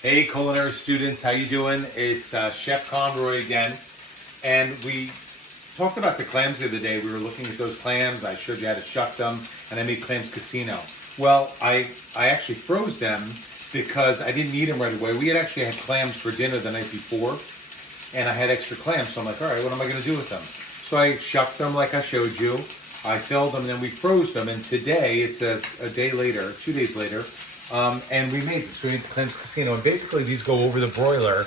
Hey culinary students, how you doing? It's Chef Conroy again, and we talked about the clams the other day. We were looking at those clams. I showed you how to shuck them, and I made clams casino. Well, I actually froze them because I didn't eat them right away. We had actually had clams for dinner the night before, and I had extra clams, so I'm like, all right, what am I going to do with them? So I shucked them like I showed you. I filled them, and then we froze them, and today, it's a day later, 2 days later, and we made this. We made the clams casino, and basically these go over the broiler.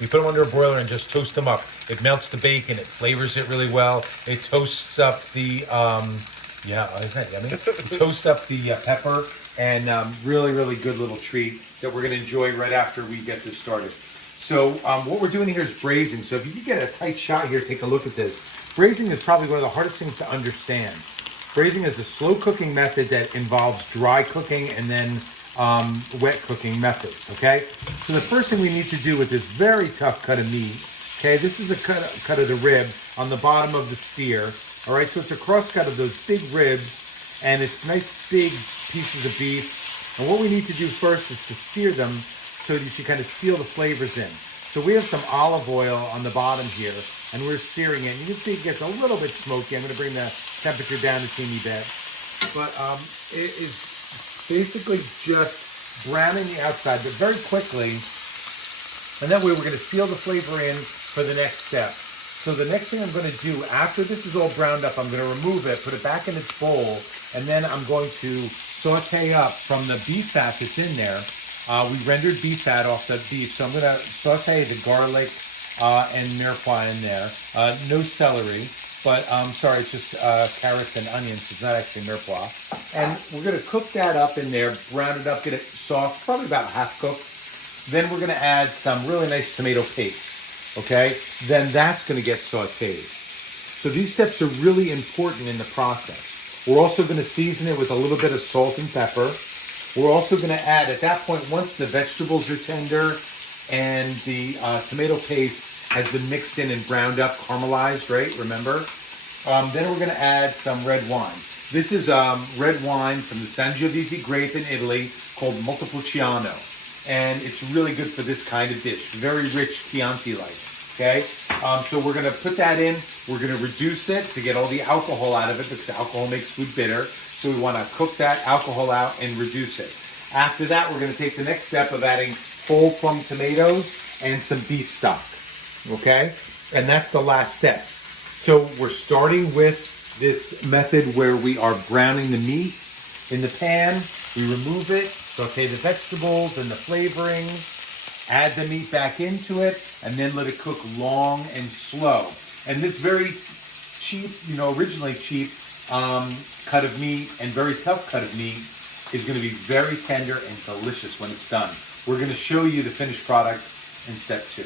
We put them under a broiler and just toast them up. It melts the bacon, it flavors it really well. It toasts up the, isn't that yummy? It toasts up the pepper, and really, really good little treat that we're going to enjoy right after we get this started. So what we're doing here is braising. So if you could get a tight shot here, take a look at this. Braising is probably one of the hardest things to understand. Braising is a slow cooking method that involves dry cooking and then wet cooking methods, okay? So the first thing we need to do with this very tough cut of meat, okay, this is a cut of the rib on the bottom of the steer, all right? So it's a cross cut of those big ribs, and it's nice big pieces of beef. And what we need to do first is to sear them so that you can kind of seal the flavors in. So we have some olive oil on the bottom here, and we're searing it. You can see it gets a little bit smoky. I'm going to bring the temperature down a teeny bit. But it is basically just browning the outside, but very quickly. And that way we're going to seal the flavor in for the next step. So the next thing I'm going to do, after this is all browned up, I'm going to remove it, put it back in its bowl, and then I'm going to saute up from the beef fat that's in there. We rendered beef fat off the beef, so I'm going to saute the garlic and mirepoix in there. No celery, but sorry, it's just carrots and onions. It's not actually mirepoix. And we're going to cook that up in there, brown it up, get it soft, probably about half cooked. Then we're going to add some really nice tomato paste, okay? Then that's going to get sauteed. So these steps are really important in the process. We're also going to season it with a little bit of salt and pepper. We're also going to add, at that point, once the vegetables are tender and the tomato paste has been mixed in and browned up, caramelized, right? Remember? Then we're going to add some red wine. This is red wine from the Sangiovese grape in Italy called Montepulciano. And it's really good for this kind of dish. Very rich Chianti-like, okay? So we're going to put that in. We're going to reduce it to get all the alcohol out of it because alcohol makes food bitter. So we want to cook that alcohol out and reduce it. After that, we're going to take the next step of adding whole plum tomatoes and some beef stock, okay? And that's the last step. So we're starting with this method where we are browning the meat in the pan. We remove it, saute the vegetables and the flavorings, add the meat back into it, and then let it cook long and slow. And this very cheap, originally cheap, cut of meat and very tough cut of meat is going to be very tender and delicious when it's done. We're going to show you the finished product in step 2.